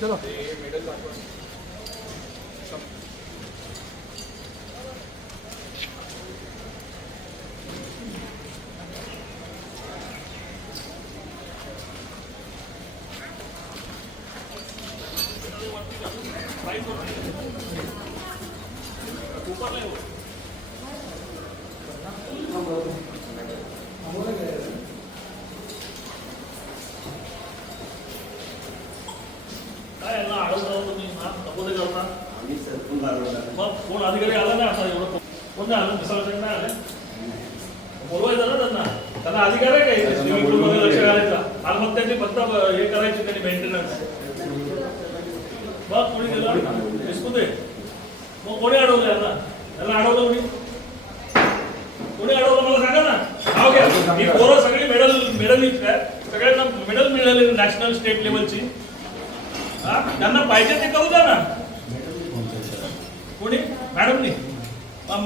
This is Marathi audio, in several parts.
चलो ऊपर ले हो काय यांना अडवलं तुम्ही तपोदे करता मग कोण अधिकारी आला नाही आता एवढं कोण नाही आलं? नाही आलं? बोलवायचं ना त्यांना. त्यांना अधिकार आहे काही स्विमिंग पूल मध्ये लक्ष घालायचा. आणि मग त्यांनी फक्त हे करायचे त्यांनी मेंटेनन्स मग कोणी गेलं? दिसतो ते मग कोणी अडवलं यांना? त्यांना अडवलं कोणी? कोणी अडवलं मला सांगा ना. नाव घ्या. ही पोरं सगळी मेडल मेडलिस्ट आहे सगळ्यांना मेडल मिळाले नॅशनल स्टेट लेवलची हा त्यांना पाहिजे ते करू द्या ना. कोणी? मॅडमनी?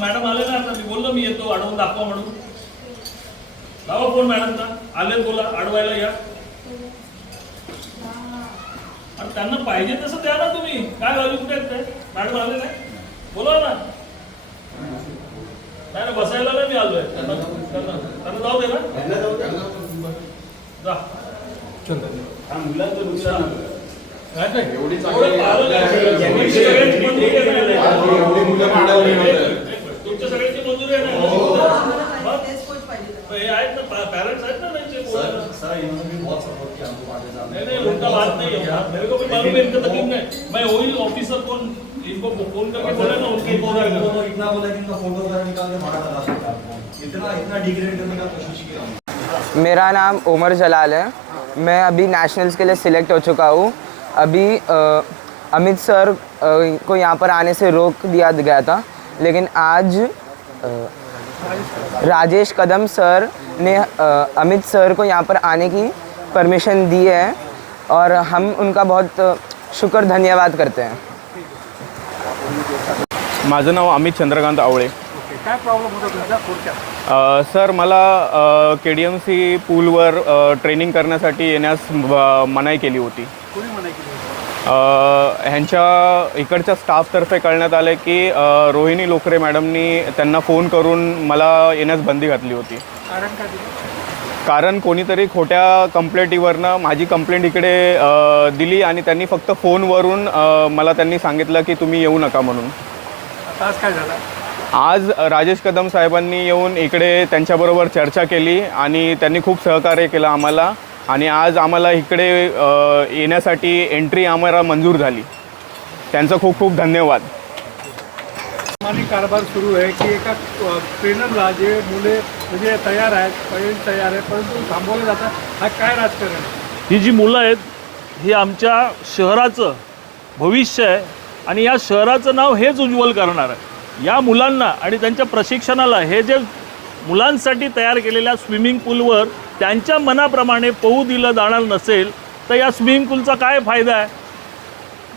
मॅडम आले ना आता मी बोललो मी येतो अडवून दाखवा म्हणून. लावा फोन मॅडमचा आले बोला अडवायला या. आणि त्यांना पाहिजे तसं द्या ना तुम्ही. काय झालं कुठे मॅडम आले नाही बोला ना. नाही ना बसायला नाही मी आलोय. त्यांना त्यांना त्यांना जाऊ दे ना. जा. काय नाही मेरा नाम उमर जलाल है। मैं अभी नेशनल्स के लिए सिलेक्ट हो चुका हूँ। अभी अमित सर को यहाँ पर आने से रोक दिया गया था लेकिन आज राजेश कदम सर ने अमित सर को यहाँ पर आने की परमिशन दी है और हम उनका बहुत शुक्र धन्यवाद करते हैं। माझं नाव अमित चंद्रकांत आवळे. काय प्रॉब्लेम होता तुमचा थोडक्यात सर मला के डी एम सी पूलवर ट्रेनिंग करण्यासाठी येण्यास मनाई केली होती. कोणी म्हणाय केली अ, ह्यांच्या इकडच्या स्टाफतर्फे कळण्यात आलं की रोहिणी लोकरे मॅडमनी त्यांना फोन करून मला येण्यास बंदी घातली होती. कारण काय दिलं? कारण कोणीतरी खोट्या कंप्लेंटीवरनं माझी कंप्लेंट इकडे दिली आणि त्यांनी फक्त फोनवरून मला त्यांनी सांगितलं की तुम्ही येऊ नका म्हणून. काय झालं? आज राजेश कदम साहेबांनी येऊन इकडे त्यांच्याबरोबर चर्चा केली आणि त्यांनी खूप सहकार्य केलं आम्हाला. आणि आज आम्हाला इकडे येण्यासाठी एंट्री आम्हाला मंजूर झाली. त्यांचं खूप खूप धन्यवाद. कारभार सुरू आहे की एका ट्रेनरला जे मुले म्हणजे तयार आहेत पहिले तयार आहे परंतु थांबवले जातात हा काय राजकारण? ही जी मुलं आहेत ही आमच्या शहराचं भविष्य आहे आणि या शहराचं नाव हेच उज्ज्वल करणार आहे. या मुलांना आणि त्यांच्या प्रशिक्षणाला हे जे मुलांसाठी तयार केलेल्या स्विमिंग पूलवर त्यांच्या मनाप्रमाणे पोहू दिलं जाणार नसेल तर या स्विमिंग पूलचा काय फायदा आहे?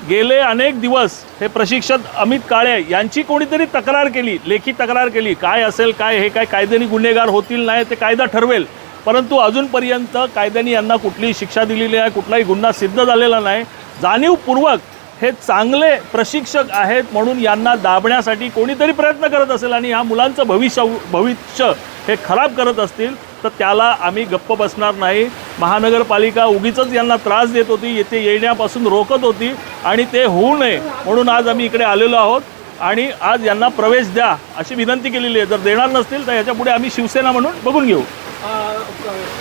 गेले अनेक दिवस हे प्रशिक्षक अमित काळे यांची कोणीतरी तक्रार केली लेखी तक्रार केली काय असेल काय हे काय कायद्याने गुन्हेगार होतील नाही ते कायदा ठरवेल. परंतु अजूनपर्यंत कायद्याने यांना कुठलीही शिक्षा दिलेली आहे कुठलाही गुन्हा सिद्ध झालेला नाही. जाणीवपूर्वक हे चांगले प्रशिक्षक आहेत म्हणून यांना दाबण्यासाठी कोणीतरी प्रयत्न करत असेल आणि ह्या मुलांचं भविष्य भविष्य हे खराब करत असतील तर त्याला आम्ही गप्प बसणार नाही. महानगरपालिका उगीच यांना त्रास देत होती येथे येण्यापासून रोखत होती आणि ते होऊ नये म्हणून आज आम्ही इकडे आलेलो आहोत. आणि आज यांना प्रवेश द्या अशी विनंती केलेली आहे. जर देणार नसतील तर याच्यापुढे आम्ही शिवसेना म्हणून बघून घेऊ.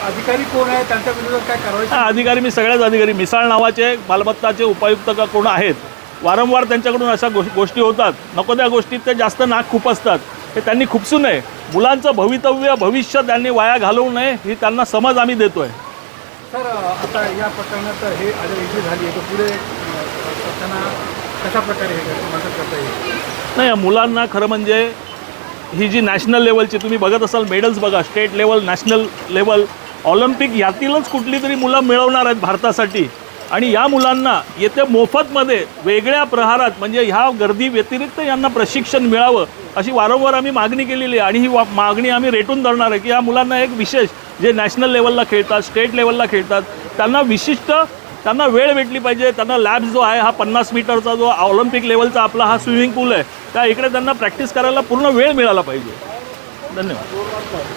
अधिकारी कोण आहे त्यांच्या विरोधात काय कारवाई हा अधिकारी मी सगळ्याच अधिकारी मिसाळ नावाचे मालमत्ताचे उपायुक्त का कोण आहेत? वारंवार त्यांच्याकडून अशा गो गोष्टी होतात. नको त्या गोष्टीत ते जास्त नाक खूप असतात. हे त्यांनी खुपसू नये. मुलांचं भवितव्य भविष्य त्यांनी वाया घालवू नये ही त्यांना समज आम्ही देतोय. सर आता या प्रकरणात हे इथे झाली आहे. तर पुढे त्यांना कशा प्रकारे हे मदत करता येईल नाही मुलांना खरं म्हणजे ही जी नॅशनल लेवलची तुम्ही बघत असाल मेडल्स बघा state level national level Olympic यातीलच कुठली तरी मुलं मिळवणार आहेत भारतासाठी. आणि या मुलांना येत्या मोफतमध्ये वेगळ्या प्रहारात म्हणजे ह्या गर्दी व्यतिरिक्त यांना प्रशिक्षण मिळावं अशी वारंवार आम्ही मागणी केलेली आहे. आणि ही वा मागणी आम्ही रेटून धरणार आहे की या मुलांना एक विशेष जे नॅशनल लेवलला खेळतात स्टेट लेवलला खेळतात त्यांना विशिष्ट त्यांना वेळ भेटली पाहिजे त्यांना लॅब्स जो आहे हा पन्नास मीटरचा जो ऑलिम्पिक लेवलचा आपला हा स्विमिंग पूल आहे त्या इकडे त्यांना प्रॅक्टिस करायला पूर्ण वेळ मिळाला पाहिजे. धन्यवाद.